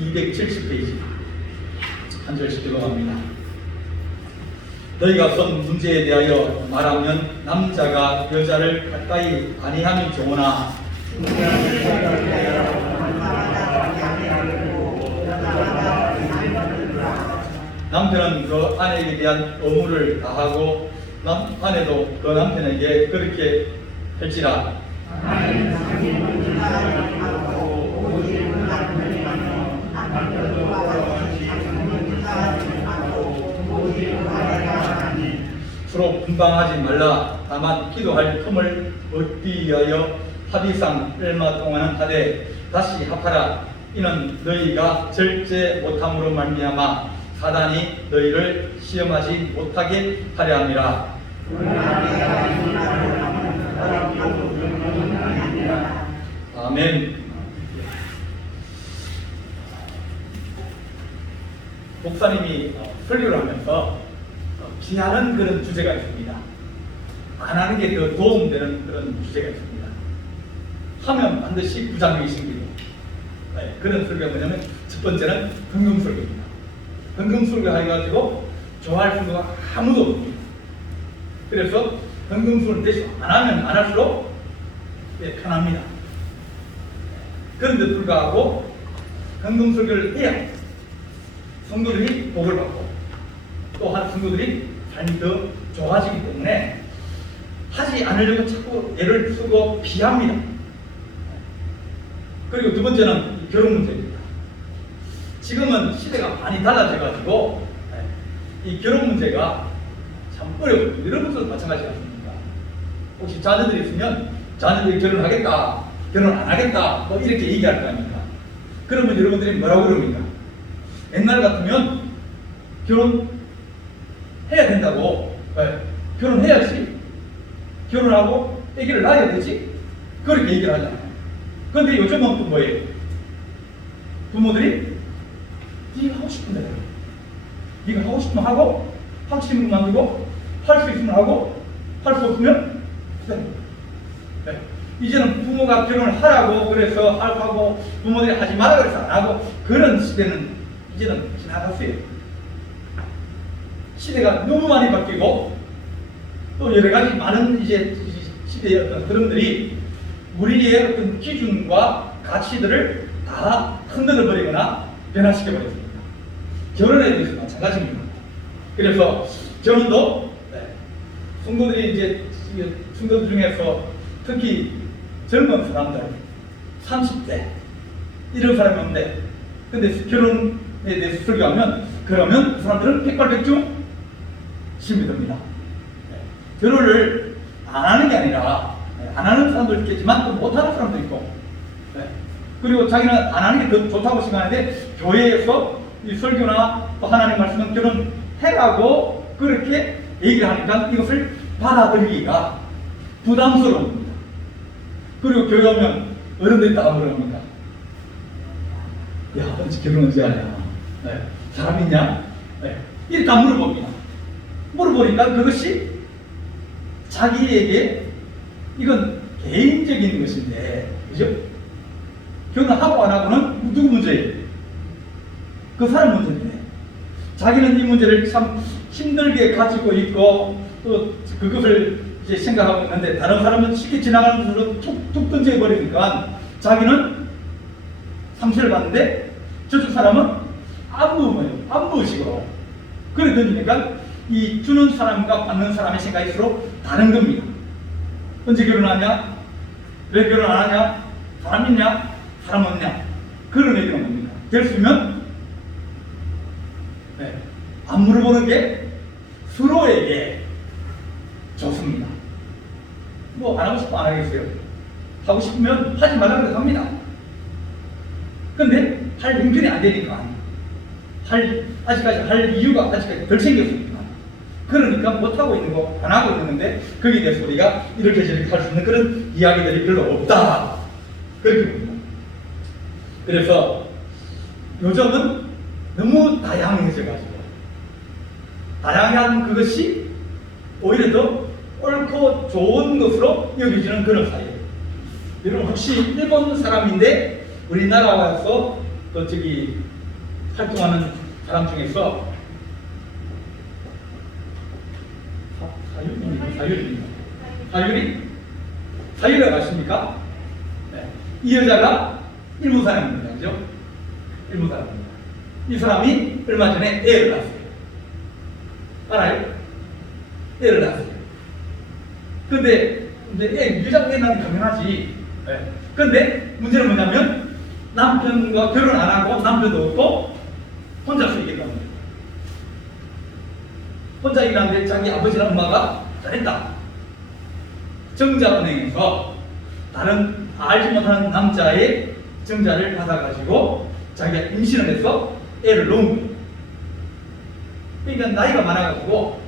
270페이지 한 절씩 들어갑니다. 너희가 선 문제에 대하여 말하면 남자가 여자를 가까이 아니함이 좋으나 남편은 그 아내에게 대한 의무를 다하고 아내도 그 남편에게 그렇게 할지라. 서로 분방하지 말라. 다만 기도할 틈을 얻기 위하여 합의상 얼마 동안은 하되 다시 합하라. 이는 너희가 절제 못함으로 말미암아 사단이 너희를 시험하지 못하게 하려 함이라. 아멘. 목사님이 설교를 하면서 피하는 그런 주제가 있습니다. 안 하는 게 더 도움되는 그런 주제가 있습니다. 하면 반드시 부작용이 생기고, 그런 설교가 뭐냐면 첫 번째는 긍정설교입니다. 긍정설교 해가지고 좋아할 수가 아무도 없습니다. 그래서 긍정설교를 대신 안 하면 안 할수록 편합니다. 그런데 불구하고 긍정설교를 해야 성도들이 복을 받고 또한 성도들이 삶이 더 좋아지기 때문에 하지 않으려고 자꾸 애를 쓰고 피합니다. 그리고 두 번째는 결혼 문제입니다. 지금은 시대가 많이 달라져가지고 이 결혼 문제가 참 어렵고 여러분들도 마찬가지 않습니까? 혹시 자녀들이 있으면 자녀들이 결혼하겠다, 결혼 안 하겠다 뭐 이렇게 얘기할 거 아닙니까? 그러면 여러분들이 뭐라고 그럽니까? 옛날 같으면 결혼해야 된다고, 결혼해야지, 결혼하고 아기를 낳아야 되지, 그렇게 얘기를 하잖아요. 그런데 요즘은 또 뭐예요? 부모들이 네가 하고 싶은 대로, 네가 하고 싶으면 하고, 하고 싶은 거 만들고, 할 수 있으면 하고, 할 수 없으면 네. 이제는 부모가 결혼을 하라고 그래서 하고, 부모들이 하지 마라 그래서 안 하고, 그런 시대는 이제는 지나갔어요. 시대가 너무 많이 바뀌고 또 여러 가지 많은 이제 시대의 어떤 흐름들이 우리의 어떤 기준과 가치들을 다 흔들어 버리거나 변화시켜 버렸습니다. 결혼에 대해서 마찬가지입니다. 그래서 결혼도 성도들이 이제 성도들 중에서 특히 젊은 사람들 30대 이런 사람이 없는데 근데 결혼에 대해서 설교하면 그러면 그 사람들은 백발백중 힘이 듭니다. 결혼을 안 하는 게 아니라 안 하는 사람도 있겠지만 또 못하는 사람도 있고 그리고 자기는 안 하는 게 더 좋다고 생각하는데 교회에서 이 설교나 또 하나님 말씀은 결혼해라고 그렇게 얘기를 하니까 이것을 받아들이기가 부담스러웁니다. 그리고 교회 오면 어른들이 다 뭐랍니까? 야, 언제 결혼 언제 하냐? 사람 있냐? 이렇게 다 물어봅니다. 물어보니까 그것이 자기에게 이건 개인적인 것인데, 그죠? 결혼하고 안 하고는 누구 문제예요? 그 사람 문제인데, 자기는 이 문제를 참 힘들게 가지고 있고 또 그것을 이제 생각하고 있는데 다른 사람은 쉽게 지나가는 것으로 툭 던져버리니까 자기는 상처를 받는데 저쪽 사람은 안무식으로 그래 던지니까 이 주는 사람과 받는 사람의 생각이 서로 다른 겁니다. 언제 결혼하냐? 왜 결혼 안 하냐? 사람 있냐? 사람 없냐? 그런 얘기는 뭡니까? 될 수 있으면 안 물어보는 게 서로에게 좋습니다. 뭐 안 하고 싶으면 안 하겠어요. 하고 싶으면 하지 말라고 해서 합니다. 근데 할 형편이 안 되니까 아직까지 할 이유가 아직까지 덜 생겼으니까 그러니까 못하고 있는 거 안 하고 있는데 거기에 대해서 우리가 이렇게 저렇게 할 수 있는 그런 이야기들이 별로 없다 그렇게 봅니다. 그래서 요즘은 너무 다양해져가지고 다양한 그것이 오히려 더 옳고 좋은 것으로 여겨지는 그런 사회예요. 여러분 혹시 일본 사람인데 우리나라 와서 또 저기 활동하는 사람 중에서 사유리라고 아십니까? 네. 이 여자가 일본사람입니다. 그죠? 일본사람입니다. 이 사람이 얼마 전에 애를 낳았어요. 알아요? 애를 낳았어요. 근데 여자가 애 낳으면 당연하지. 네. 근데 문제는 뭐냐면 남편과 결혼 안 하고 남편도 없고 혼자서 있겠다는 거예요. 혼자 일하는데 자기 아버지랑 엄마가 잘했다. 정자은행에서 다른 알지 못하는 남자의 정자를 받아가지고 자기가 임신을 해서 애를 낳은 거예요. 그러니까 나이가 많아가지고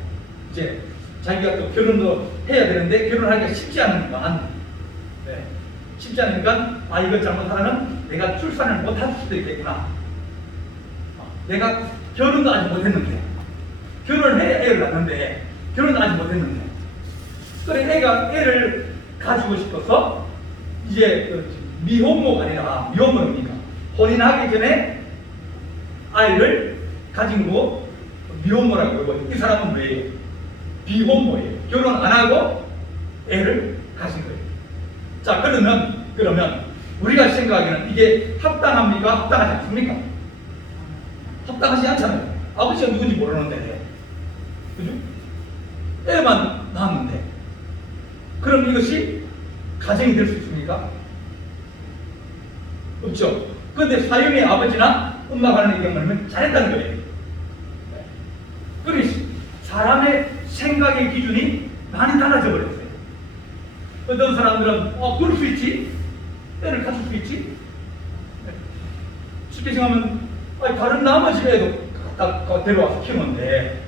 이제 자기가 또 결혼도 해야 되는데 결혼하기가 쉽지 않으니까 쉽지 않으니까 이걸 잘못하면 내가 출산을 못할 수도 있겠구나. 내가 결혼도 아직 못했는데 결혼을 해야 애를 낳는데 결혼도 아직 못했는데 그래 애를 가지고 싶어서 이제 미혼모가 아니라 미혼모입니까? 혼인하기 전에 아이를 가진 거 미혼모라고 그러고 이 사람은 뭐예요? 비혼모예요. 결혼 안 하고 애를 가진 거예요. 자 그러면 우리가 생각하기에는 이게 합당합니까? 합당하지 않습니까? 합당하지 않잖아요. 아버지가 누군지 모르는데 그죠? 애만 낳았는데 그럼 이것이 가정이 될 수 있습니까? 없죠. 그런데 사윤의 아버지나 엄마가 하는 경우는 잘했다는 거예요. 그러니 사람의 생각의 기준이 많이 달라져 버렸어요. 어떤 사람들은 그럴 수 있지, 애를 갖출 수 있지. 쉽게 생각하면 다른 나머지 애도 갖다 데려와서 키우는데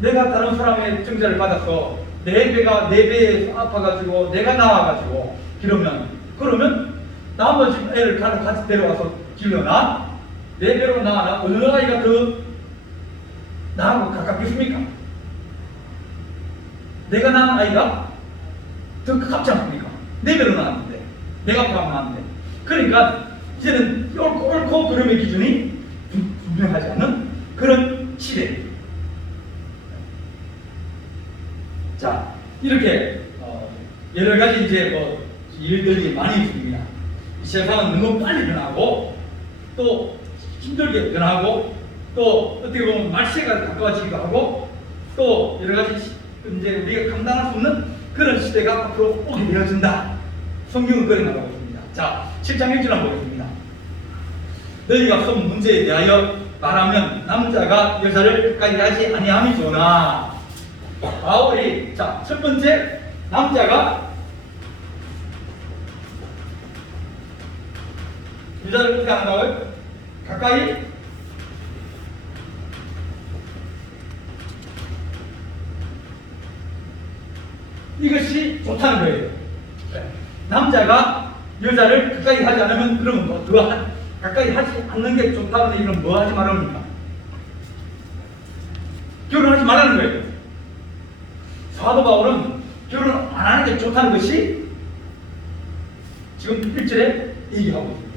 내가 다른 사람의 정자를 받아서 내 배가 내 배에 아파가지고 내가 나와가지고 그러면 나머지 애를 같이 데려와서 길러나 내 배로 나와나 어느 아이가 더 나하고 가깝겠습니까? 내가 낳은 아이가 더 가깝지 않습니까? 내 배로 나왔는데 내가 배로 나왔는데 그러니까 이제는 옳고 그름의 기준이 분명하지 않는 그런 시대. 자 이렇게 여러 가지 이제 일들이 많이 있습니다. 이 세상은 너무 빨리 변하고 또 힘들게 변하고 또 어떻게 보면 말세가 가까워지기도 하고 또 여러 가지 이제 우리가 감당할 수 없는 그런 시대가 앞으로 오게 되어진다. 성경은 그렇게 나가고 있습니다. 자 7장 1절 한번 보겠습니다. 너희가 선 문제에 대하여 말하면 남자가 여자를 가까이 하지 아니함이 좋으나 바울이 첫 번째 남자가 여자를 어떻게 한다고요? 가까이 이것이 좋다는 거예요. 남자가 여자를 가까이 하지 않으면 그러면 가까이 하지 않는 게 좋다는 얘기는 뭐 하지 말합니까? 결혼하지 말라는 거예요. 사도 바울은 결혼 안 하는 게 좋다는 것이 지금 1절에 얘기하고 있습니다.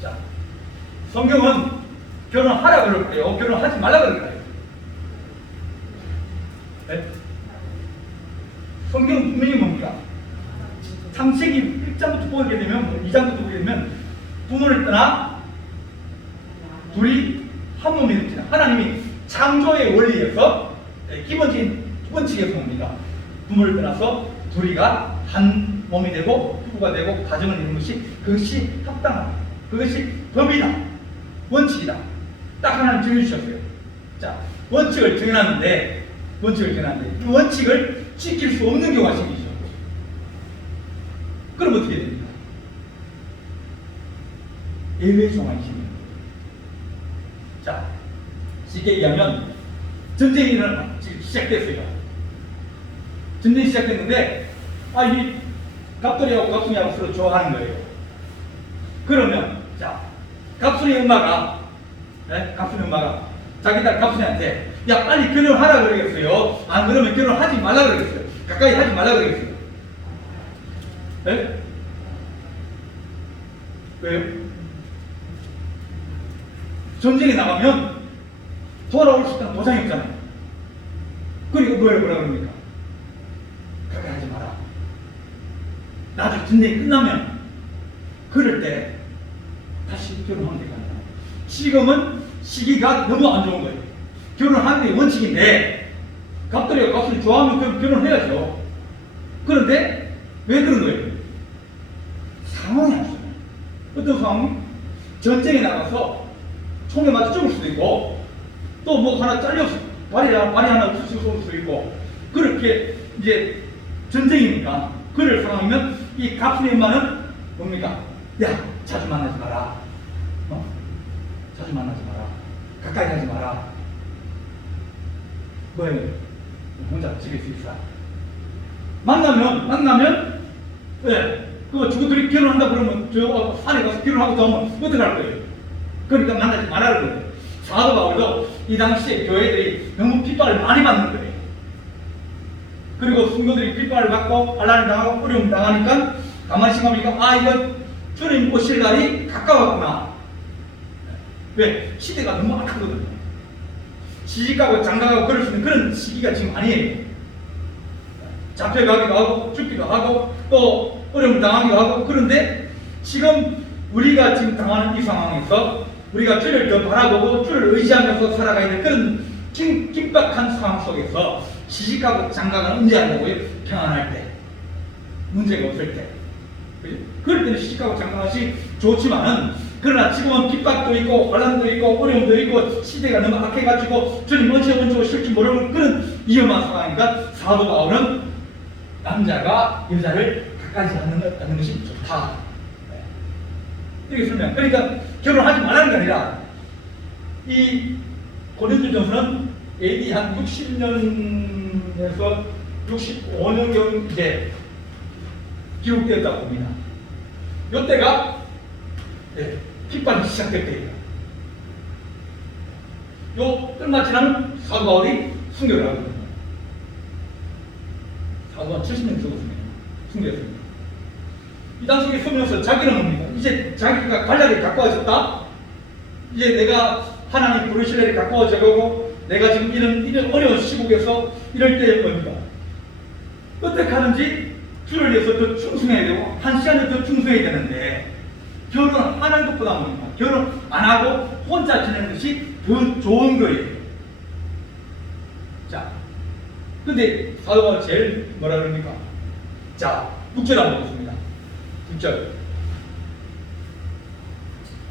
자, 성경은 결혼하라 그럴 거예요. 결혼하지 말라 그럴 거예요. 네? 성경은 분명히 뭡니까? 창세기 1장부터 보게 되면 2장부터 보게 되면 부모를 떠나 둘이 한 몸이 됩니다. 하나님이 창조의 원리에서 기본적인 원칙에서 봅니다. 부모를 떠나서 둘이가 한 몸이 되고 부부가 되고 가정을 이루는 것이 그것이 합당하다. 그것이 법이다. 원칙이다. 딱 하나를 정해주셨어요. 자, 원칙을 정해놨는데 이 원칙을 지킬 수 없는 경우가 생기죠. 그럼 어떻게 됩니까? 예외 조항이 생깁니다. 자, 쉽게 얘기하면 전쟁이 시작됐어요. 전쟁이 시작됐는데 이 갑돌이하고 갑순이하고 서로 좋아하는 거예요. 그러면 갑순이 엄마가 자기 딸 갑순이한테 빨리 결혼하라 그러겠어요. 안 그러면 결혼하지 말라 그러겠어요. 가까이 하지 말라 그러겠어요. 네? 왜요? 전쟁에 나가면 돌아올 수 있다는 보장이 없잖아요. 그리고 뭐라 그럽니까? 가까이 하지 마라. 나중에 전쟁이 끝나면 그럴 때 다시 결혼하면 되거든요. 지금은 시기가 너무 안 좋은 거예요. 결혼하는 게 원칙인데 갑돌이가 갑술이 좋아하면 결혼해야죠. 그런데 왜 그런 거예요? 상황이 안 좋아요. 어떤 상황이? 전쟁에 나가서 총에 맞아 죽을 수도 있고 또 뭐 하나 잘려서 발이 하나 쑤실 수도 있고 그렇게 이제 전쟁이니까 그럴 상황이면 이 갑술의 엄마는 뭡니까? 야, 자주 만나지 마라. 자주 만나지 마라. 가까이 하지 마라. 뭐예요? 혼자 지킬 수 있어. 만나면 왜? 그거 죽어들이 결혼한다 그러면 저 산에 가서 결혼하고 나오면 어떻게 할 거예요? 그러니까 만나지 말라는 거예요. 사도 바울도 이 당시에 교회들이 너무 핍박을 많이 받는 거예요. 그리고 성도들이 핍박을 받고 반란을 당하고 어려움 당하니까 가만히 생각하니까 이거 주님 오실 날이 가까웠구나. 왜? 시대가 너무 악하거든요. 시집가고 장가가고 그럴 수 있는 그런 시기가 지금 아니에요. 잡혀가기도 하고 죽기도 하고 또 어려움 당하기도 하고 그런데 지금 우리가 지금 당하는 이 상황에서 우리가 주를 더 바라보고 주를 의지하면서 살아가야 될 그런 긴박한 상황 속에서 시집가고 장가가는 언제 하냐고요? 평안할 때, 문제가 없을 때. 그럴 때는 시집가고 장가가시 좋지만은 그러나 지금은 핍박도 있고 환란도 있고 어려움도 있고 시대가 너무 악해가지고 주님 언제 오실 줄 모르는 그런 위험한 상황이니까 사도 바울은 남자가 여자를 가까이 하는 것이 좋다. 이렇게 설명. 그러니까 결혼하지 말라는 게 아니라 이 고린도전서는 AD 한 60년에서 65년경 이제 기록되었다고 봅니다. 이때가 핍박이 시작될 때예요. 요 얼마 지나면 사도 바울이 순교를 하거든요. 사도 바울 70년 죽었습니다. 순교했습니다. 이 당시에 서면서 자기는 뭡니까? 이제 자기가 갈 날이 가까워졌다. 이제 내가 하나님 부르실 날이 가까워져가고 내가 지금 이런 어려운 시국에서 이럴 때 뭡니까? 어떻게 하는지 주를 위해서 더 충성해야 되고 한 시간을 더 충성해야 되는데 결혼하는 것보다 뭡니까? 결혼 안 하고 혼자 지내는 것이 더 좋은 거예요. 자, 근데 사도 바울은 제일 뭐라 그럽니까? 자, 6절 한번 보겠습니다. 6절.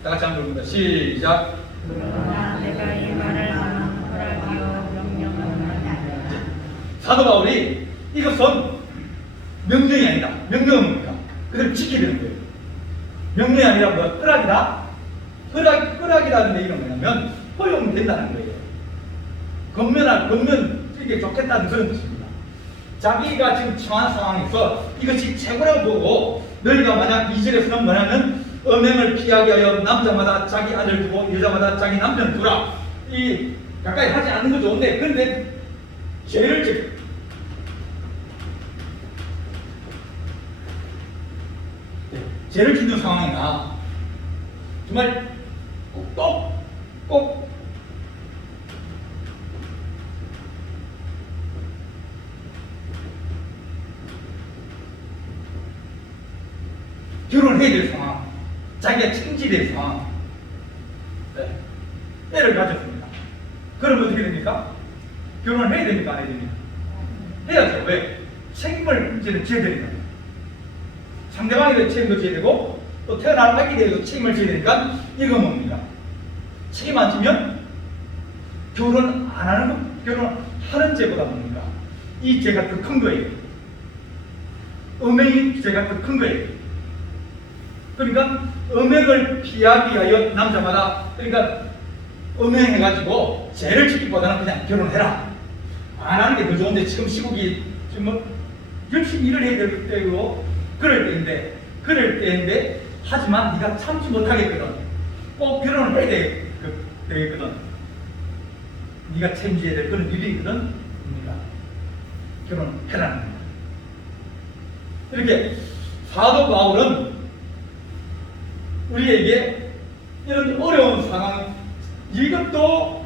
다 같이 한번 봅니다. 시작. 그러나 내가 이 말을 하는 허락이요 명령은 사도 바울이 이것은 명령이 아니다. 명령은 뭡니까? 그대로 지켜야 되는 거예요. 명령이 아니라 뭐야? 허락이다. 허락이라는 얘기는 뭐냐면 허용된다는 거예요. 겉면 이게 좋겠다는 그런 뜻입니다. 자기가 지금 처한 상황에서 이것이 최고라고 보고 너희가 만약 2절에서는 뭐냐면 음행을 피하게 하여 남자마다 자기 아들 두고 여자마다 자기 남편 두라. 이 가까이 하지 않는 건 좋은데 그런데 죄를 짓는 상황이나 정말 꼭 결혼해야 될 상황, 자기가 책임질 상황, 애를 가졌습니다. 그러면 어떻게 됩니까? 결혼을 해야 됩니까? 안 해야 됩니까? 해야죠. 왜? 책임을 이제는 져야 되니까. 상대방에 대해 책임도 져야 되고 또 태어날 아기에 대해서 책임을 져야 되니까 이건 뭡니까? 책임 안 지면 결혼 안 하는 것, 결혼하는 죄보다 뭡니까? 이 죄가 더 큰 거예요. 음행이 죄가 더 큰 거예요. 그러니까 음행을 피하기 위하여 남자마다 그러니까 음행해가지고 죄를 지키기보다는 그냥 결혼해라. 안 하는 게 더 좋은데 지금 시국이 지금 뭐 열심히 일을 해야 될 때고 그럴 때인데 하지만 네가 참지 못하겠거든. 꼭 결혼을 해야 되겠거든. 네가 책임져야 될 그런 일이거든. 그러니까 결혼해라는 거야. 이렇게 사도 바울은 우리에게 이런 어려운 상황, 이것도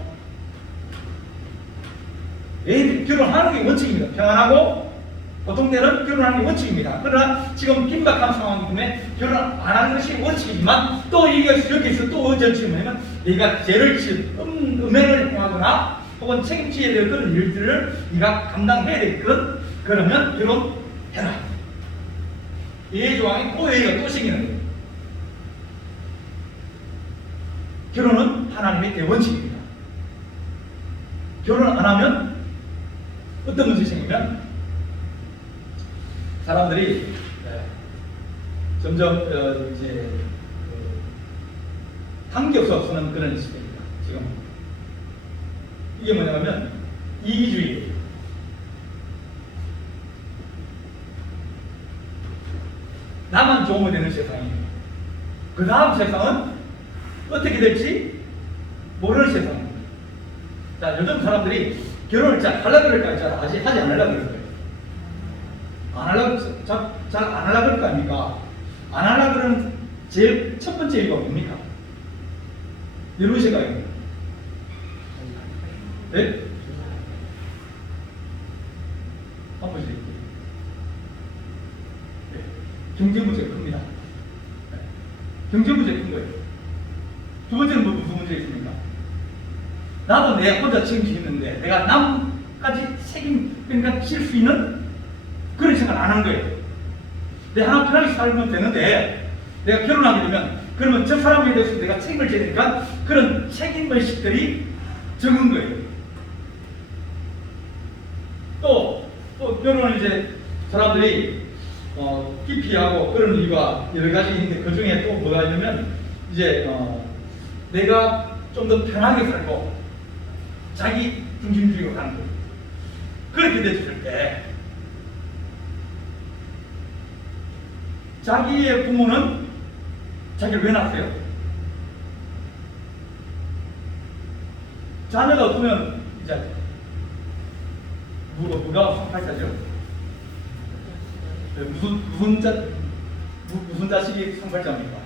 애들이 결혼하는 게 원칙입니다. 평안하고 보통대로는 결혼하는 게 원칙입니다. 그러나 지금 긴박한 상황 때문에 결혼 안 하는 것이 원칙이지만 또 여기서 또 어쩔지 뭐냐면 네가 죄를 지은 음행을 행하거나 혹은 책임져야 될 그런 일들을 네가 감당해야 되거든. 그러면 결혼해라. 이 조항이 또 여기가 또 생기는 거예요. 결혼은 하나님의 대원칙입니다. 결혼 안 하면 어떤 문제가 생기면 사람들이 점점 이제 당겨서 쓰는 그런 시대입니다. 지금 이게 뭐냐면 이기주의예요. 나만 좋으면 되는 세상이에요. 그 다음 세상은 어떻게 될지 모르는 세상입니다. 자, 요즘 사람들이 결혼을 잘 하려고 그럴까요? 잘 하지 안 하려고 그럴까요? 안 하려고, 잘 안 하려고 그럴 거 아닙니까? 안 하려고 그러는 제일 첫 번째 이유가 뭡니까? 여러분 생각입니다. 네? 한번 드릴게요. 네. 경제 문제가 큽니다. 네. 경제 문제가 큰 거예요. 두 번째는 무슨 문제가 있습니까? 나도 내 혼자 책임지는데 내가 남까지 그러니까 질 수 있는 그런 생각을 안 하는 거예요. 내 하나 편하게 살면 되는데 내가 결혼하게 되면 그러면 저 사람에 대해서 내가 책임을 져야 되니까 그런 책임의식들이 적은 거예요. 또 결혼을 이제 사람들이 기피하고 그런 이유가 여러 가지 있는데 그 중에 또 뭐가 있냐면 이제 내가 좀 더 편하게 살고 자기 중심주의로 가는 거예요. 그렇게 됐을 때 자기의 부모는 자기를 왜 낳았어요? 자녀가 없으면 이제 누가 상팔자죠? 무슨 자식이 상팔자입니까?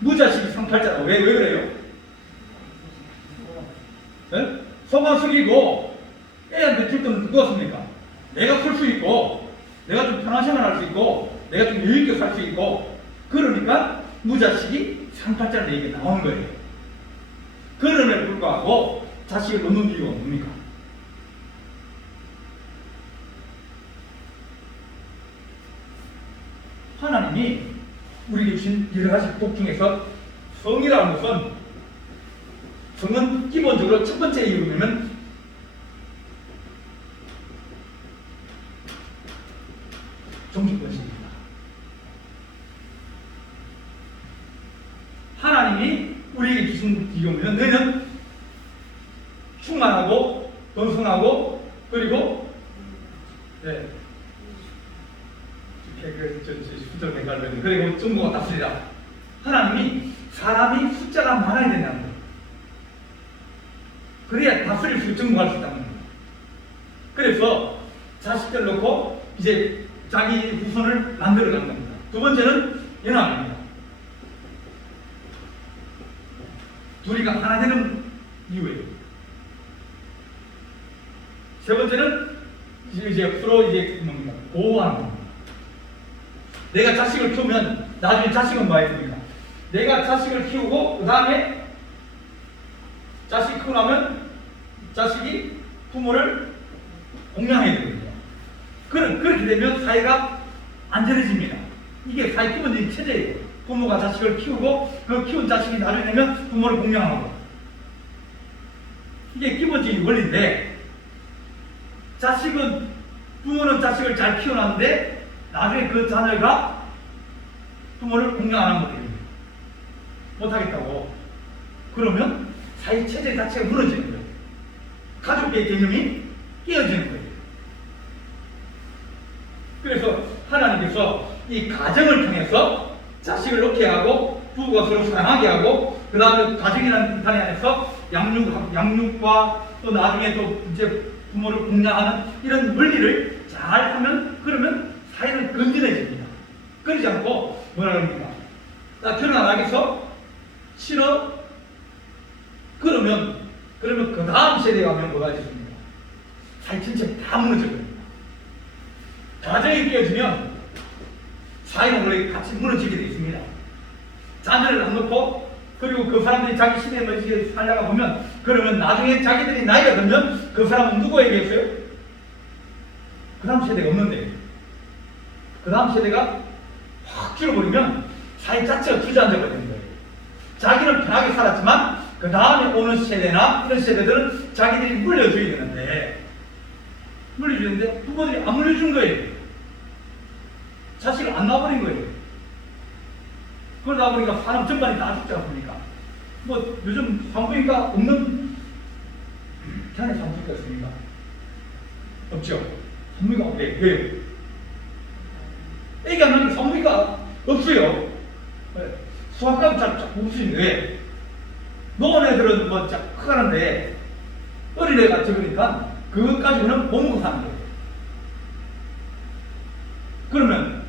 무자식이 상팔자다. 왜 그래요? 네? 속아 숙이고 애한테 줄 때는 누가 씁니까? 내가 쓸 수 있고 내가 좀 편한 생활할 수 있고 내가 좀 여유있게 살 수 있고 그러니까 무자식이 상팔자라는 얘기가 나오는 거예요. 그럼에도 불구하고 자식을 놓는 이유가 뭡니까? 하나님이 우리에게 주신 여러 가지 복 중에서 성이라는 것은 성은 기본적으로 첫 번째 이유는 종주권입니다. 하나님이 우리에게 주신 이유는 너희는 충만하고 번성하고 그리고 그리고 정부가 다스리라. 하나님이 사람이 숫자가 많아야 된다는 거예요. 그래야 다스릴 수, 정부할 수 있다는 거예요. 그래서 자식들 놓고 이제 자기 후손을 만들어가는 겁니다. 두 번째는 연합입니다. 둘이가 하나 되는 이유예요. 세 번째는 이제 서로 이제 뭡니까? 보호하는 겁니다. 내가 자식을 키우면 나중에 자식은 뭐 해야 됩니까? 내가 자식을 키우고 그 다음에 자식 크고 나면 자식이 부모를 공양해야 됩니다. 그렇게 되면 사회가 안전해집니다. 이게 사회 기본적인 체제예요. 부모가 자식을 키우고 그 키운 자식이 나중에 되면 부모를 공양하고 이게 기본적인 원리인데 부모는 자식을 잘 키워놨는데 나중에 그 자녀가 부모를 공양 안 하는 거예요. 못하겠다고. 그러면 사회 체제 자체가 무너지는 거예요. 가족의 개념이 깨어지는 거예요. 그래서 하나님께서 이 가정을 통해서 자식을 놓게 하고 부부가 서로 사랑하게 하고 그 다음에 가정이라는 단위 안에서 양육과 또 나중에 또 이제 부모를 공양하는 이런 원리를 잘 하면 그러면 사회는 건전해집니다. 그러지 않고 뭐라 그럽니까? 나 결혼 안 하겠어? 싫어? 그러면 그 다음 세대에 가면 뭐가 있습니까? 사회 전체 다 무너져 버립니다. 가정이 깨어지면 사회는 원래 같이 무너지게 되어 있습니다. 자녀를 안 놓고 그리고 그 사람들이 자기 시대에 맞게 살다가 보면 그러면 나중에 자기들이 나이가 들면 그 사람은 누구에게 있어요? 그 다음 세대가 없는데 그 다음 세대가 확 줄어버리면 사회 자체가 주저앉아 버리는 거예요. 자기는 편하게 살았지만 그 다음에 오는 세대나 이런 세대들은 자기들이 물려줘야 되는데 물려주는데 부모들이 안 물려준 거예요. 자식을 안 낳아버린 거예요. 그러다 보니까 사람 전반이 다 죽지 않습니까? 뭐 요즘 산부인과 없는 편에 산부인과 있습니까? 없죠. 산부인과 없대요. 왜요? 애기 안 낳으면 산부인과 없어요. 수학과도 잘 없으니 왜? 노원 애들은 뭐 크가는데 어린애가 적으니까 그것 가지고는 못 먹고 사는 거예요. 그러면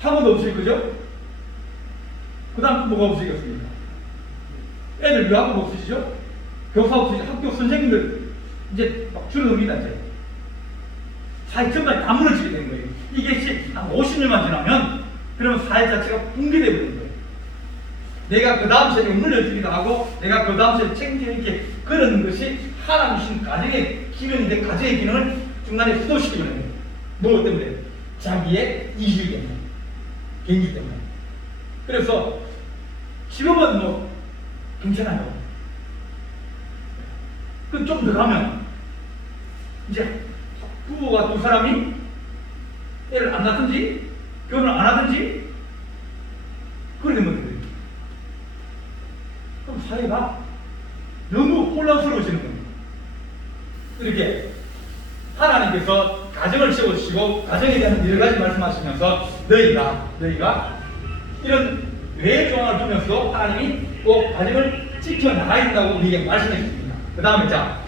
학원도 없을 거죠? 그 다음 또 뭐가 없으시겠습니까? 애들 유학은 없으시죠? 교사 없으시죠? 학교 선생님들 이제 막 줄어듭니다. 이제 사회 전반이 다 무너지게 되는 거예요. 이게 한 50년만 지나면 그러면 사회 자체가 붕괴되어 버리는 거예요. 내가 그 다음 세대에 물려주기도 하고 내가 그 다음 세대에 책임지는 이렇게 그런 것이 하나님 주신 가정의 기능인데 가정의 기능을 중간에 후도시키는 거예요. 뭐 때문에? 자기의 이익 때문에, 개인기 때문에. 그래서 지금은 뭐 괜찮아요. 그럼 좀 더 가면 이제 부부가 두 사람이 애를 안 낳든지 결혼을 안 하든지 그렇게 되면 돼요. 그럼 사회가 너무 혼란스러워지는 겁니다. 이렇게 하나님께서 가정을 세우시고 가정에 대한 여러 가지 말씀하시면서 너희가 이런 외조항을 두면서 하나님이 꼭 가정을 지켜나가야 된다고 우리에게 말씀해 주십니다. 그 다음에 자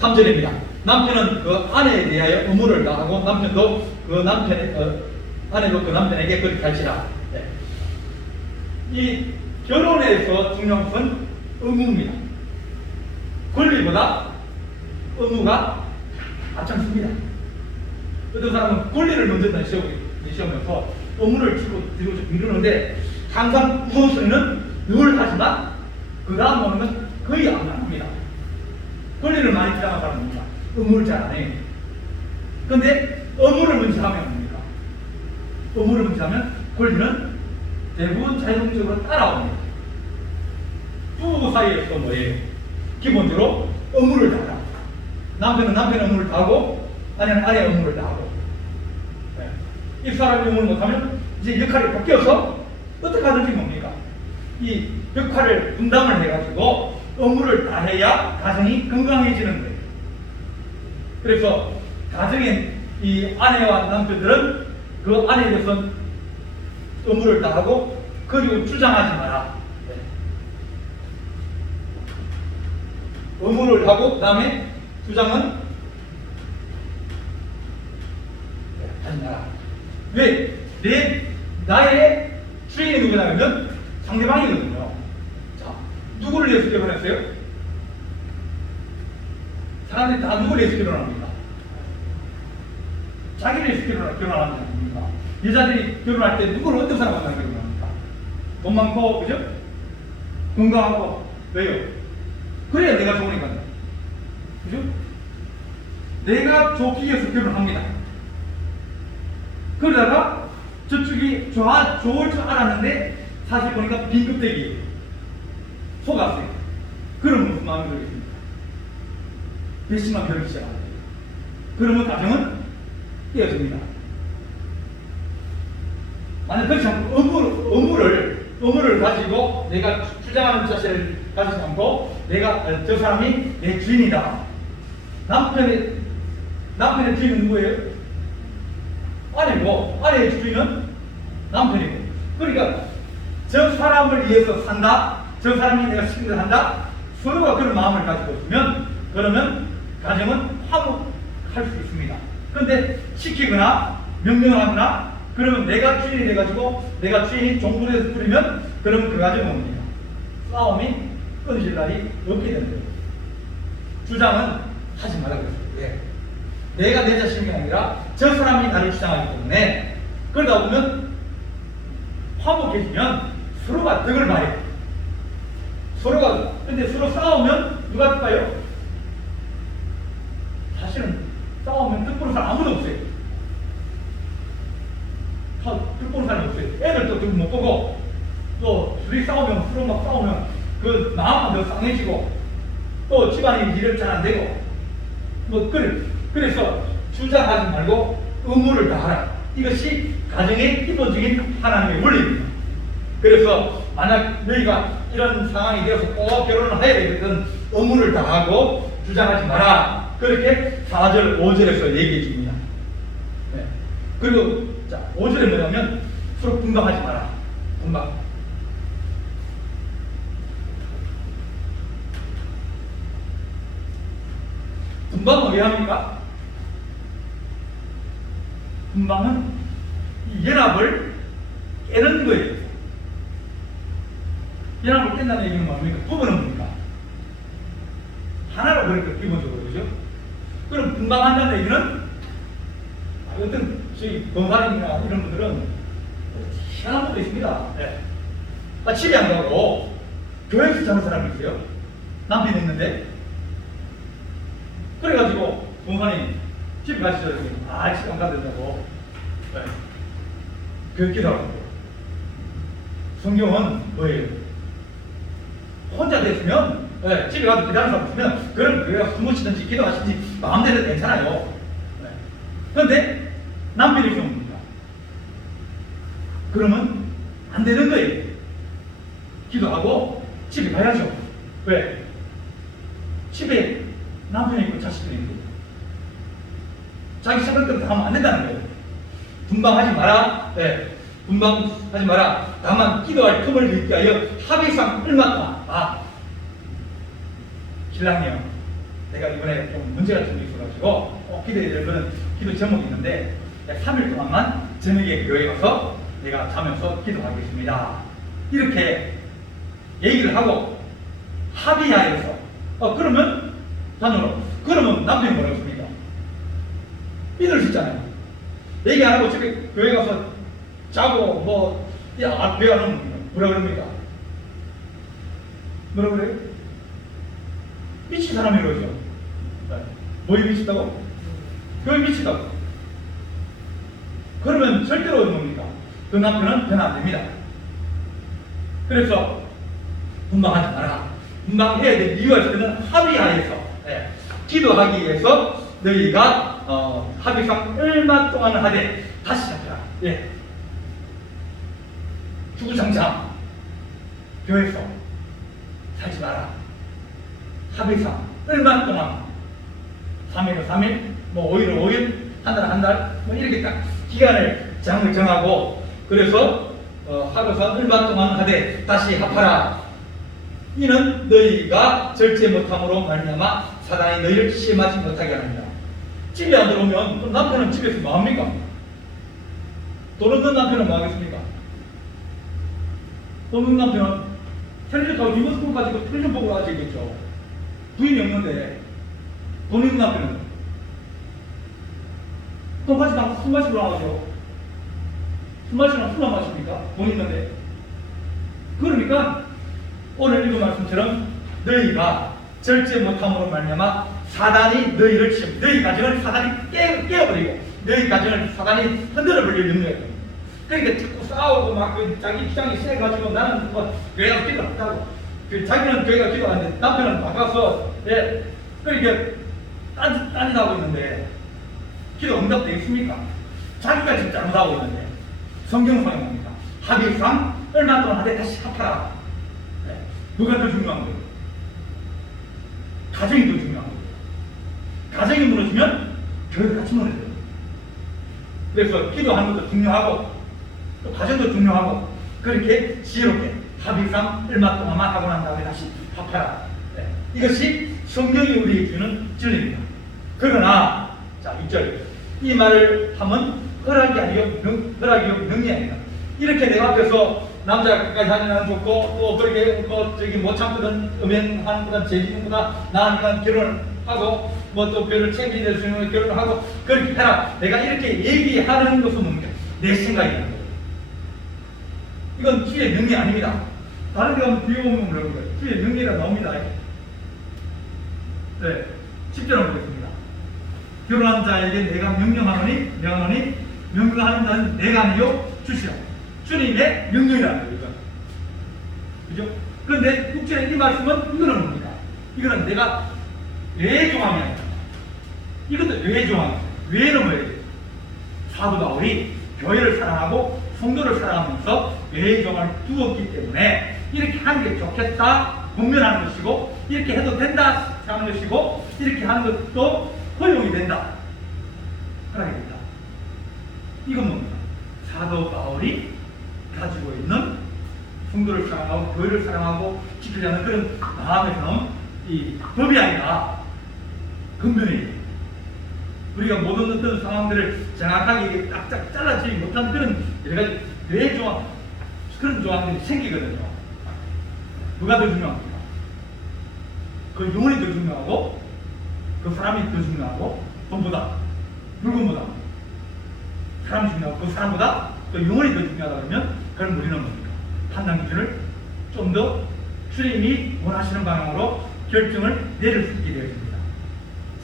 3절입니다. 남편은 그 아내에 대하여 의무를 다하고 남편도 그 아내도 그 남편에게 그렇게 할지라. 네. 이 결혼에서 중요한 것은 의무입니다. 권리보다 의무가 앞장섭니다. 어떤 사람은 권리를 먼저 내세우면서 의무를 뒤로 미루는데 항상 우선순위는 늘 하지만 그 다음 오는 건 거의 안 합니다. 권리를 많이 주장하는 사람입니다. 의무를 잘 안 해요. 그런데 의무를 먼저 하면 뭡니까? 의무를 먼저 하면 권리는 대부분 자동적으로 따라옵니다. 부부 사이에서 뭐예요? 기본적으로 의무를 다하라. 남편은 남편의 의무를 다하고 아내는 아내의 의무를 다하고 이 사람이 의무를 못하면 이제 역할이 바뀌어서 어떻게 하든지 뭡니까? 이 역할을 분담을 해가지고 의무를 다해야 가정이 건강해지는 거예요. 그래서 가정의 이 아내와 남편들은 그 아내에 대해서 의무를 다하고 그리고 주장하지 마라. 의무를 하고 그 다음에 주장은 하지 마라. 왜? 나의 주인이 누구냐면 상대방이거든요. 자, 누구를 위해서 결혼했어요? 사람들이 다 누구를 위해서 결혼합니까? 자기를 위해서 결혼하는 게 아닙니까? 여자들이 결혼할 때 누구를 어떤 사람을 만나서 결혼합니까? 돈 많고, 그죠? 건강하고, 왜요? 그래야 내가 좋으니까요. 그죠? 내가 좋기 위해서 결혼합니다. 그러다가 저쪽이 좋을 줄 알았는데 사실 보니까 빈껍데기 속았어요. 그러면 무슨 마음이 들겠습니까? 배신만 별기 시작합니다. 그러면 가정은 깨어집니다. 만약 그렇지 않고 의무를 가지고 내가 주장하는 자세를 가지지 않고 내가 저 사람이 내 주인이다. 남편의 주인은 누구예요? 아내고 아내의 주인은 남편이고. 그러니까 저 사람을 위해서 산다. 저 사람이 내가 시키는 대로 한다. 서로가 그런 마음을 가지고 있으면 그러면 가정은 화목할 수 있습니다. 그런데 시키거나 명령을 하거나 그러면 내가 주인이 돼가지고 내가 주인이 종부에서 부리면 그럼 그 가지고 뭡니까? 싸움이 끊어질 날이 없게 되는 거예요. 주장은 하지 말라 그랬어요. 예. 내가 내 자신이 아니라 저 사람이 나를 주장하기 때문에 그러다 보면 화목해지면 서로가 덕을 봐요. 근데 서로 싸우면 누가 득봐요? 사실은 싸우면 득보는 사람 아무도 없어요. 득보는 사람이 없어요. 애들도 득 못 보고 또 둘이 싸우면 서로 막 싸우면 그 마음만 더 상해지고 또 집안이 일을 잘 안 되고 뭐 그래서 주장하지 말고 의무를 다하라. 이것이 가정의 기본적인 하나님의 원리입니다. 그래서 만약 너희가 이런 상황이 되어서 꼭 결혼을 해야 되거든 의무를 다하고 주장하지 마라. 그렇게 4절, 5절에서 얘기해 줍니다. 네. 그리고 자 5절에 뭐냐면 서로 분방하지 마라. 분방. 분방은 왜 합니까? 분방은 이 연합을 깨는 거예요. 연합을 깬다는 얘기는 뭡니까? 부부는 뭡니까? 하나로 그러니까 기본적으로 그죠? 그럼 분방한다는 얘기는 어떤 저희 권사님이나 이런 분들은 희한한 분도 있습니다. 네. 집에 안 가고 교회에서 자는 사람이 있어요. 남편이 있는데 그래가지고 권사님 집에 가시죠. 집에 안 가도 된다고. 네. 그 기도하고 성경은 뭐예요? 혼자 됐으면 네, 집에 가서 기다리는 사람 있으면 그럼 교회 가서 숨을 쉬든지 기도하시든지 마음대로 괜찮아요. 네. 그런데 남편이 뭡니까? 그러면 안 되는 거예요. 기도하고 집에 가야죠. 왜? 집에 남편이 있고 자식들이 있고 자기 생각대로 다 하면 안 된다는 거예요. 분방하지 마라. 네. 분방하지 마라. 다만 기도할 틈을 얻기 위하여 합의상 얼마나 신랑이요. 내가 이번에 좀 문제가 좀 있어가지고 기도해야 될 거는 기도 제목이 있는데 3일 동안만 저녁에 교회 가서 내가 자면서 기도하겠습니다. 이렇게 얘기를 하고 합의하여서 그러면 단어로 그러면 남편이 뭐라고 했습니까? 믿을 수 있잖아요. 얘기 안 하고 집에 교회 가서 자고 교회 안 오면 뭐라 그럽니까? 뭐라 그래요? 미친 사람이 그러죠. 뭐에 미치다고? 교회 미치다고. 그러면 절대로 뭡니까? 그 남편은 변화 안 됩니다. 그래서 분방하지 마라. 분방해야 될 이유가 있을 때는 합의하여서 기도하기 위해서 너희가 합의상 얼마 동안 하되 다시 잡혀라. 주구장창 교회에서 살지 마라. 합의상 얼마 동안 3일은 3일, 5일은 5일, 한 달은 한 달, 이렇게 딱 기간을 정하고 그래서 합의상 얼마 동안 하되 다시 합하라. 이는 너희가 절제 못함으로 말미암아 사단이 너희를 시험하지 못하게 합니다. 집에 안 들어오면 그럼 남편은 집에서 뭐 합니까? 돈 없는 남편은 뭐 하겠습니까? 돈 없는 남편은 텔레비전 가고 리모컨 가지고 텔레비전 보고 하시겠죠. 부인이 없는데 돈 있는 남편은 돈 가지고 술 마시러 나가죠. 술 마시면 술만 마십니까? 돈 있는데. 그러니까 오늘 읽은 말씀처럼 너희가 절제 못함으로 말미암아 사단이 너희를 치면 너희 가정을 사단이 깨어버리고 너희 가정을 사단이 흔들어버릴 염려가 있다. 그러니까 자꾸 싸우고 막 자기 입장이 세가지고 나는 교회 가서 기도한다고 자기는 교회가 기도하는데 남편은 나가서 그러니까 딴짓하고 있는데 기도 응답되어 있습니까? 자기가 지금 잘못하고 있는데 성경상에 뭡니까? 합의상 얼마 동안 하되 다시 합하라. 누가 더 중요한 거예요? 가정이 더 중요한 거예요. 가정이 무너지면 교회가 같이 무너져요. 그래서 기도하는 것도 중요하고 또 가정도 중요하고 그렇게 지혜롭게 합의상 얼마 동안만 하고 난 다음에 다시 합하라. 이것이 성경이 우리에게 주는 진리입니다. 그러나 자 6절 이 말을 하면 허락이 아니요 명령이 아니다. 이렇게 내 앞에서 남자까지 하면 좋고 또 그렇게 뭐 저기 못 참거든 음행하는 보다 재기는보다 나니까 결혼하고 뭐 또 별을 챙기될 수 있는 결혼하고 그렇게 해라. 내가 이렇게 얘기하는 것은 내 생각이야. 이건 주의 명리 아닙니다. 다른 데 가면 뒤에 보면 뭐라고 그래요? 주의 명리가 나옵니다. 네, 10절을 보겠습니다. 결혼한 자에게 내가 명령하노니 명령하는 자는 내가 아니요 주시라. 주님의 명령이라는 거예요. 그죠? 그런데 6절에 이 말씀은 이거는 뭡니까? 이거는 내가 왜 정함이 아니라 이것도 왜 정함이에요. 왜는 뭐예요? 사도 바울이 교회를 사랑하고 성도를 사랑하면서 왜 정함을 두었기 때문에 이렇게 하는 게 좋겠다 권면하는 것이고 이렇게 해도 된다 하는 것이고 이렇게 하는 것도 허용이 된다 하라게 된다. 이건 뭡니까? 사도 바울이 가지고 있는 성도를 사랑하고 교회를 사랑하고 지키려는 그런 마음에서 나온 이 법이 아니라 근본이에요. 우리가 모든 어떤 상황들을 정확하게 딱딱 잘라지지 못한 그런 여러 가지 대조항 그런 조항들이 생기거든요. 누가 더 중요합니까? 그 영혼이 더 중요하고 그 사람이 더 중요하고 돈보다 물건보다 사람이 중요하고 그 사람보다 그 영혼이 더 중요하다 그러면 그럼 우리는 뭡니까? 판단 기준을 좀 더 주님이 원하시는 방향으로 결정을 내릴 수 있게 되어집니다.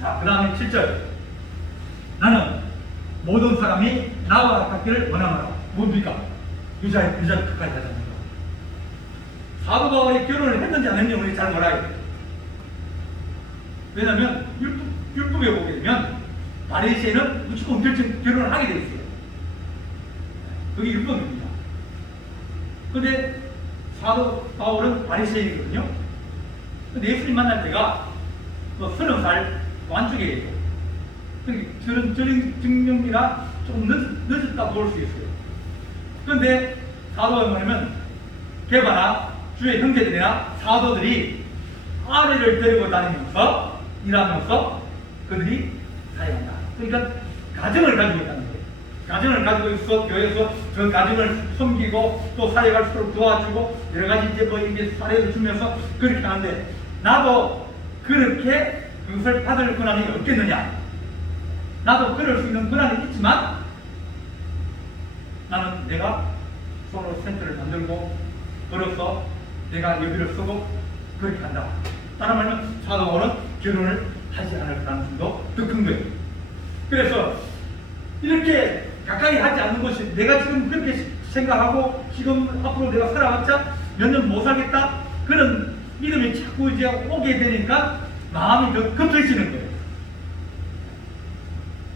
자, 그 다음에 7절. 나는 모든 사람이 나와 같기를 원하노라. 뭡니까? 유자를 끝까지 하자는 거. 사도 바울이 결혼을 했는지 안 했는지 우리 잘 몰라야 돼요. 왜냐하면 율법에 보게 되면 바리새인은 무조건 결혼을 하게 되어 있어요. 그게 율법입니다. 근데 사도 바울은 바리새인이거든요. 근데 예수님 만날 때가 30살 완중이에요. 그런 증명이라 좀 늦었다 볼 수 있어요. 그런데 사도가 뭐냐면 게바나 주의 형제들이나 사도들이 아내를 데리고 다니면서 일하면서 그들이 사용한다. 그러니까 가정을 가지고 있다는 거예요. 가정을 가지고 있어 교회에서 그 가정을 섬기고 또 사역할수록 도와주고 여러 가지 이제 뭐 이게 사례를 주면서 그렇게 하는데 나도 그렇게 그것을 받을 권한이 없겠느냐? 나도 그럴 수 있는 권한이 있지만 나는 내가 손으로 센터를 만들고 벌어서 내가 여비를 쓰고 그렇게 한다. 다른 말하면 사도 바울은 결혼을 하지 않을 가능성도 더 큰 거예요. 그래서 이렇게 가까이 하지 않는 것이 내가 지금 그렇게 생각하고 지금 앞으로 내가 살아봤자 몇 년 못 살겠다 그런 믿음이 자꾸 이제 오게 되니까 마음이 더 급해지는 거예요.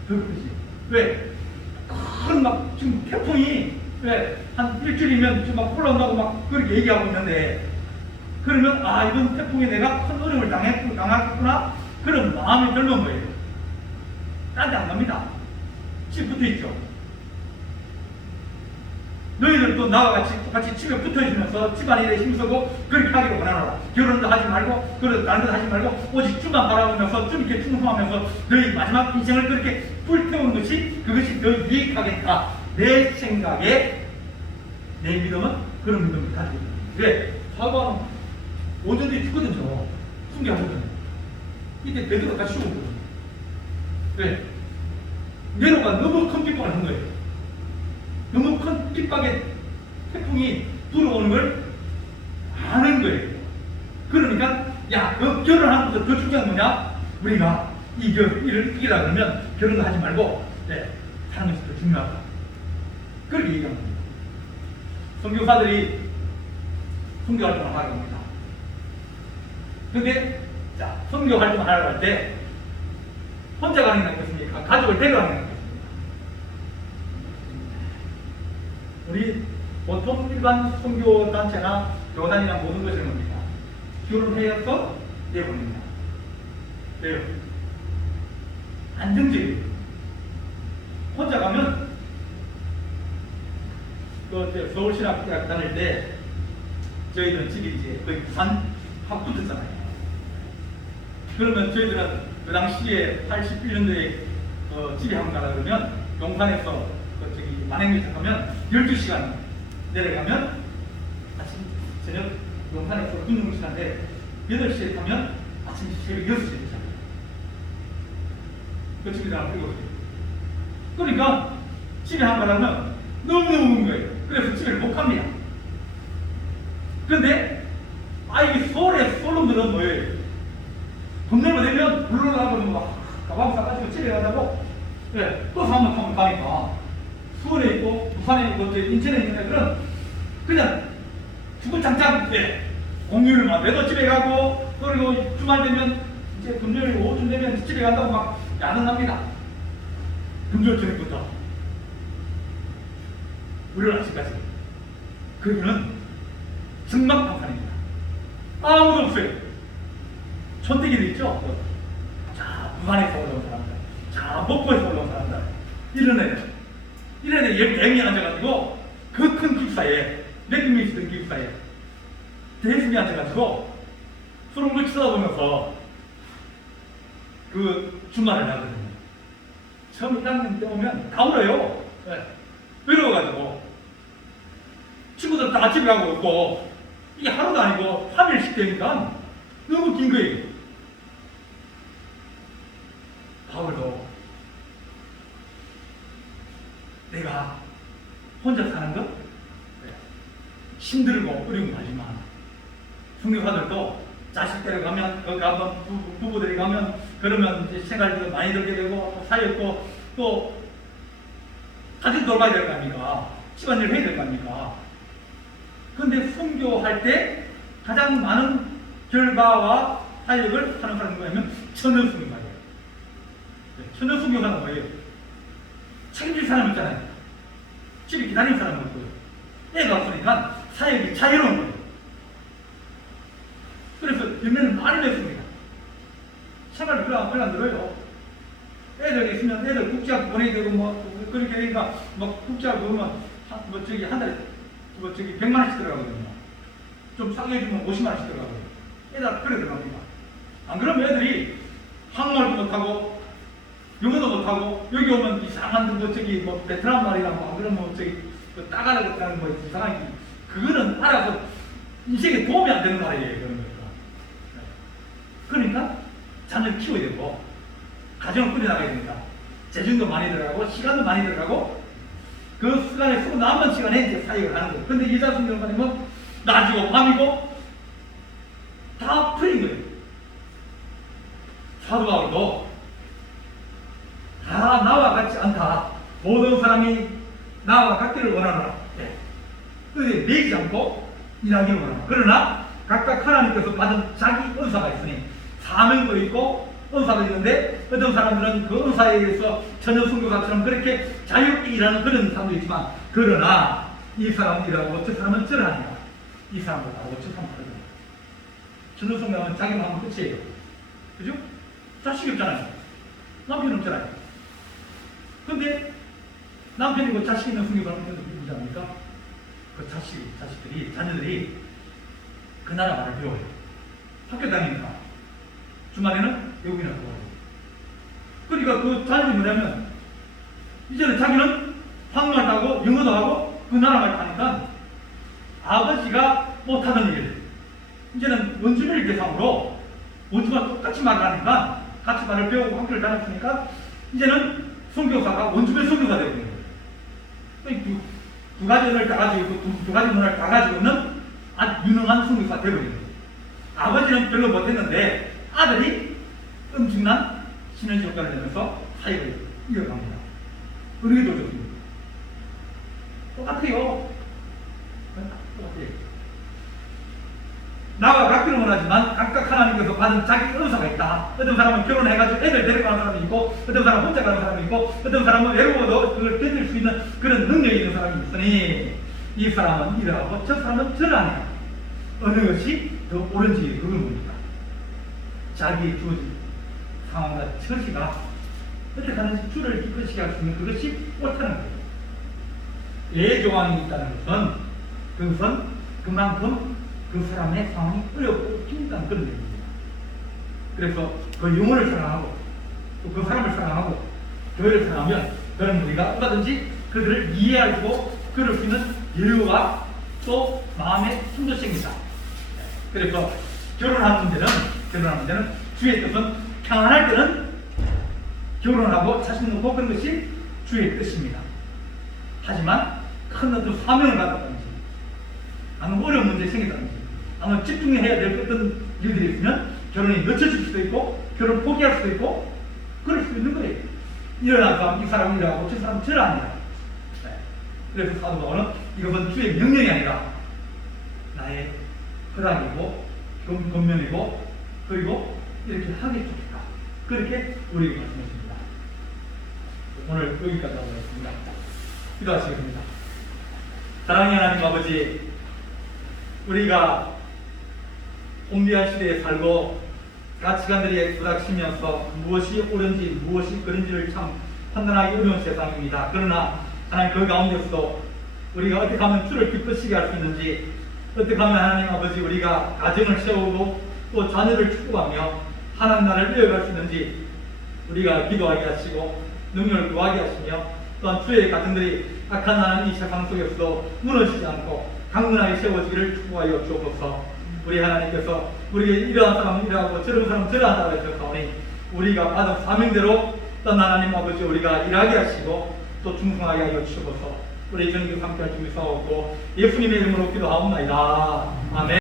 더 급해지. 왜? 큰 막 지금 태풍이 왜 한 일주일이면 지금 막 올라온다고 막 그렇게 얘기하고 있는데 그러면 아 이번 태풍에 내가 큰 어려움을 당했구나 그런 마음이 들면 거예요. 딴 데 안 갑니다. 집 붙어 있죠. 너희들도 나와 같이 집에 붙어 있으면서 집안일에 힘쓰고 그렇게 하기로 원하노라. 결혼도 하지 말고 그런 다른 것 하지 말고 오직 주만 바라보면서 주님께 충성하면서 너희 마지막 인생을 그렇게 불태우는 것이 그것이 더 유익하겠다. 내 생각에 내 믿음은 그런 믿음을 가지고 있다. 왜? 사도는 5년 뒤에 죽거든요. 순교하거든요. 이때 베드로가 같이 죽었거든요. 왜? 네로가 너무 큰 핍박을 한 거예요. 너무 큰 핍박의 태풍이 불어오는 걸 아는 거예요. 그러니까 야, 너 결혼하는 것도 더 중요한 거냐? 우리가 이 일을 이기라 그러면 결혼도 하지 말고 사는 것이 더 중요하다. 그렇게 얘기한 겁니다. 선교사들이 선교 활동을 하게 합니다. 근데 자, 선교 활동을 하려고 할 때 혼자 가는 게 낫겠습니까? 가족을 데려가는 게 낫겠습니까? 우리 보통 일반 선교 단체나 교단이나 모든 것을 뭡니까? 결혼해서 내보냅니다. 왜요? 안정적이에요. 혼자 가면 그 서울신학대학 다닐 때 저희들은 집이 이제 거의 부산 확 붙었잖아요. 그러면 저희들은 그 당시에 81년도에 집에 한번 가라 그러면 용산에서 저기 만행역에 가면 12시간 내려가면 저녁 용산에서 운동 시간인데 8시에 타면 아침 새벽 6시에 도착해요. 그 집에 나가 끌고 오세요. 그러니까 집에 한 가면 너무너무 온 거예요. 그래서 집에 못 갑니다. 그런데 이게 서울에 솔놈들은 뭐예요? 돈 내면 되면 불러나고 막 가방 싸가지고 집에 가자고 버스 한번 타면 가니까 수원에 있고 부산에 있고 인천에 있는 애들은 그냥 주구장창 공휴일 내도 집에 가고 그리고 주말 되면 이제 금요일 오후쯤 되면 집에 간다고 막 야근합니다. 금요일 저녁부터 우리를 아직까지 그거는 승막방산입니다. 아무도 없어요. 촌대기들 있죠? 자, 부산에서 올라온 사람들, 자, 목포에서 올라온 사람들, 이런 애들 10명이 앉아가지고 그 큰 기숙사에 몇백 명이 있던 기숙사에 대수이 앉아가지고 술을 물 쳐다보면서 그 주말을 하거든요. 처음 1학년 때 오면 다 울어요. 외로워가지고 친구들 다 집에 가고 있고 이게 하루도 아니고 3일씩 되니까 너무 긴 거예요. 바울도 내가 혼자 사는 것 힘들고 어려운 거지만 성교사들도 자식 데려가면 거기 가면 부부들이 가면 그러면 이제 생활비도 많이 들게 되고 사이 없고 또 가정 돌봐야 될 거 아닙니까? 집안일 해야 될 거 아닙니까? 그런데 선교할 때 가장 많은 결과와 사역을 하는 사람이 뭐냐면 천연선교사예요. 천연선교사는 뭐예요? 책임질 사람 있잖아요. 집에 기다리는 사람 없고요. 애가 없으니까 사역이 자유로운 거예요. 그래서 열매는 많이 맺습니다. 생활이 별로 안 들어요. 애들 있으면 애들 국제학교 보내야 되고 그렇게 하니까 국제학교 보면 한 달에 100만 원씩 들어가거든요. 좀 싸게 해주면 50만 원씩 들어가거든요. 애들 그래 들어갑니다. 안 그러면 애들이 한국말도 못하고 영어도 못하고 여기 오면 이상한 베트남 말이나 안 그러면 따가라 그러는 이상하게 그거는 알아서 인생에 도움이 안 되는 말이에요. 그런 거니까. 그러니까 자녀를 키워야 되고 가정을 꾸려나가야 됩니다. 재정도 많이 들어가고 시간도 많이 들어가고 그 시간에 쓰고 남은 시간에 이제 사역을 하는 거예요. 근데 이자순 경사님은 낮이고 밤이고 다 풀린 거예요. 사도 바울도 다 나와 같지 않다. 모든 사람이 나와 같기를 원하노라. 그런데 매이지 않고 일하기를 원하노라. 그러나 각각 하나님께서 받은 자기 은사가 있으니 사명도 있고 은사도 있는데 어떤 사람들은 그 은사에 의해서 전혀 선교사처럼 그렇게 자유롭게 일하는 그런 사람도 있지만 그러나 이 사람은 이라고 저 사람은 저러하니까 이 사람은 다르고 저 사람은 다르거든요. 전혀 선교사는 자기만 하면 끝이에요. 그죠? 자식이 없잖아요. 남편 없잖아요. 근데 남편이고 자식이 있는 선교사는 누구지 않습니까? 그 자식들이 자녀들이 그 나라 말을 배워요. 학교 다니니까 주말에는 외국인을 배워요. 그러니까 그 자녀들이 뭐냐면 이제는 자기는 한국말도 하고 영어도 하고 그 나라 말 하니까 아버지가 못하는 일 이제는 원주민을 대상으로 원주민과 똑같이 말을 하니까 같이 말을 배우고 학교를 다녔으니까 이제는 선교사가 원주민 선교사 되고 있는 거예요. 두 가지 언어를 다 가지고 있고 두 가지 문화를 다 가지고 있는 아주 유능한 선교사가 되고 있는 거예요. 아버지는 별로 못했는데 아들이 엄청난 신현지 효과를 내면서 사역을 이어갑니다. 어느 게 더 좋습니까? 똑같아요. 나와 같기는 원하지만 각각 하나님께서 받은 자기 은사가 있다. 어떤 사람은 결혼해가지고 애들 데려가는 사람이 있고 어떤 사람은 혼자 가는 사람이 있고 어떤 사람은 외로워도 그걸 견딜 수 있는 그런 능력이 있는 사람이 있으니 이 사람은 이러하고 저 사람은 저러하니까 어느 것이 더 옳은지 그걸 봅니다. 자기의 주어진 상황과 처지가 어떻게 하는지 줄을 기쁘시게 할 수 있는 그것이 옳다는 거예요. 예조항이 있다는 것은 그것은 그만큼 그 사람의 상황이 어렵고 힘든 그런 얘기입니다. 그래서 그 영혼을 사랑하고 또 그 사람을 사랑하고 교회를 사랑하면 그런 우리가 얼마든지 그들을 이해하고 그럴 수 있는 여유와 또 마음에 힘도 생긴다. 그래서 결혼하는 문제는 주의 뜻은 평안할 때는 결혼하고 자식 놓고 그런 것이 주의 뜻입니다. 하지만 큰 어떤 사명을 받았다든지 아니면 어려운 문제가 생겼다든지 아니면 집중해야 될 어떤 일들이 있으면 결혼이 늦춰질 수도 있고 결혼 포기할 수도 있고 그럴 수도 있는 거예요. 일어나서 이 사람이 일하고 저 사람은 저를 안 해요. 그래서 사도 바울은 이것은 주의 명령이 아니라 나의 허락이고 권면이고 그리고 이렇게 하기 좋겠다. 그렇게 우리에게 말씀하십니다. 오늘 여기까지 하겠습니다. 기도하시겠습니다. 사랑의 하나님 아버지, 우리가 혼비한 시대에 살고 가치관들이 부닥치면서 무엇이 옳은지 무엇이 그른지를 참 판단하기 어려운 세상입니다. 그러나 하나님 그 가운데서도 우리가 어떻게 하면 주를 기쁘시게 할 수 있는지, 어떻게 하면 하나님 아버지 우리가 가정을 세우고 또 자녀를 축복하며 하나님 나라를 이어갈 수 있는지 우리가 기도하게 하시고 능력을 구하게 하시며 또한 주의 가정들이 악한 하나님 이 세상 속에서도 무너지지 않고 강건하게 세워지기를 축복하여 주옵소서. 우리 하나님께서 우리에게 이러한 사람은 이러하고 저런 사람은 저러하다고 하셨사오니 우리가 받은 사명대로 또 하나님 아버지 우리가 일하게 하시고 또 충성하게 하여 주옵소서. 우리 전교 함께 할 준비 싸웠고 예수님의 이름으로 기도하옵나이다. 아멘.